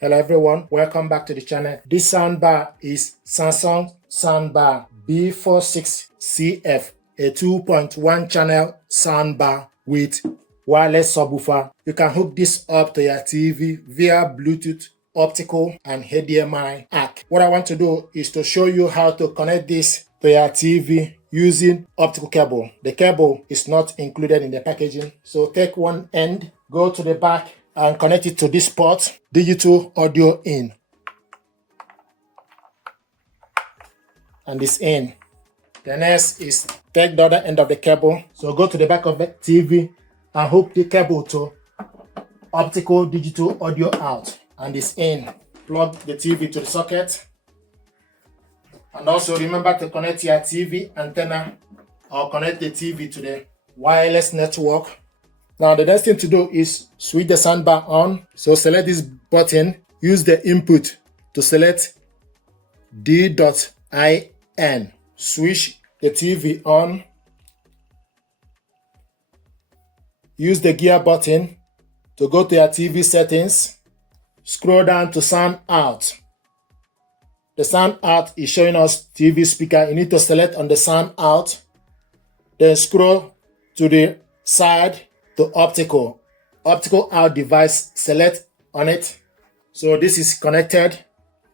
Hello everyone, welcome back to the channel. This soundbar is Samsung Soundbar B46CF, a 2.1 channel soundbar with wireless subwoofer. You can hook this up to your TV via Bluetooth, optical and HDMI ARC. What I want to do is to show you how to connect this to your TV using optical cable. The cable is not included in the packaging, so take one end, go to the back and connect it to this port, digital audio in, and this in. The next is take the other end of the cable, so go to the back of the TV and hook the cable to optical digital audio out, and this in. Plug the TV to the socket, and also remember to connect your TV antenna or connect the TV to the wireless network. Now the next thing to do is switch the soundbar on. So select this button, use the input to select D.IN. Switch the TV on. Use the gear button to go to your TV settings. Scroll down to sound out. The sound out is showing us TV speaker. You need to select on the sound out. Then scroll to the side to optical out device, select on it. So this is connected,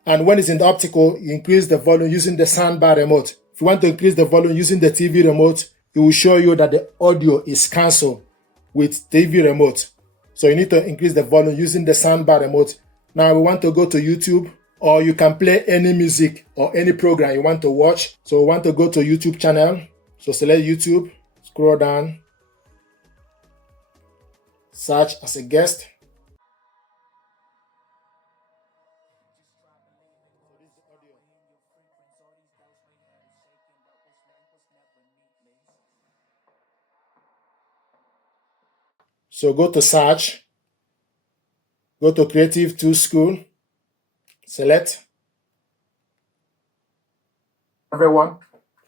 and when it's in the optical, you increase the volume using the soundbar remote. If you want to increase the volume using the TV remote, it will show you that the audio is cancelled with TV remote. So you need to increase the volume using the soundbar remote. Now we want to go to YouTube, or you can play any music or any program you want to watch. So we want to go to YouTube channel. So select YouTube, scroll down, search as a guest. So go to search, go to Creative Tools School, select everyone.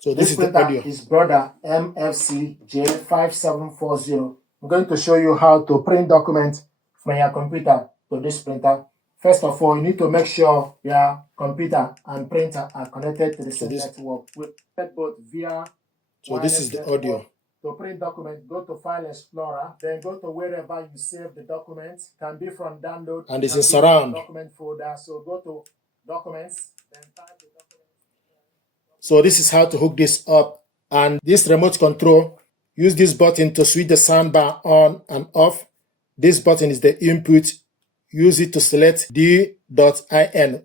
So this is the audio. Is brother MFC J5740. I'm going to show you how to print documents from your computer to this printer. First of all, you need to make sure your computer and printer are connected to the same network. We print both via. So this is the audio. To print document, go to File Explorer, then go to wherever you save the document. Can be from download, and this is surround document folder. So go to Documents, then type the document. So this is how to hook this up, and this remote control. Use this button to switch the soundbar on and off. This button is the input. Use it to select D.IN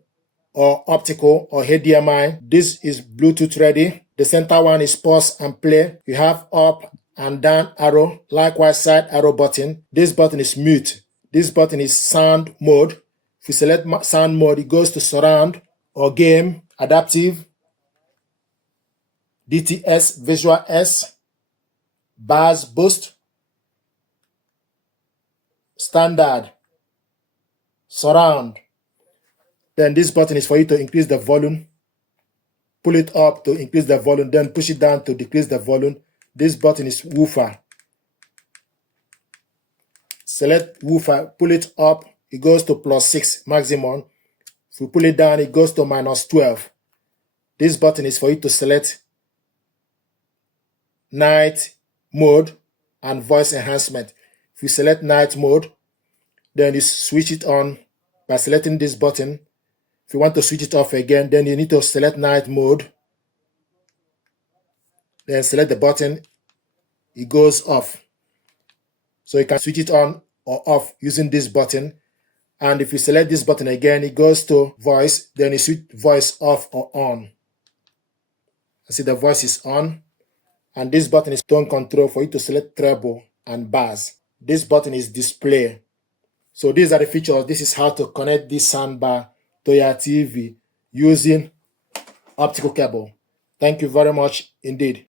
or optical or HDMI. This is Bluetooth ready. The center one is pause and play. You have up and down arrow, likewise side arrow button. This button is mute. This button is sound mode. If you select sound mode, it goes to surround or game, adaptive, DTS, visual S, bass boost, standard, surround. Then this button is for you to increase the volume. Pull it up to increase the volume, then push it down to decrease the volume. This button is woofer. Select woofer, pull it up, it goes to +6 maximum. If you pull it down, it goes to -12. This button is for you to select night mode and voice enhancement. If you select night mode, then you switch it on by selecting this button. If you want to switch it off again, then you need to select night mode, then select the button, it goes off. So you can switch it on or off using this button. And if you select this button again, it goes to voice, then you switch voice off or on. I see the voice is on. And this button is tone control for you to select treble and bass. This button is display. So these are the features. This is how to connect this soundbar to your TV using optical cable. Thank you very much indeed.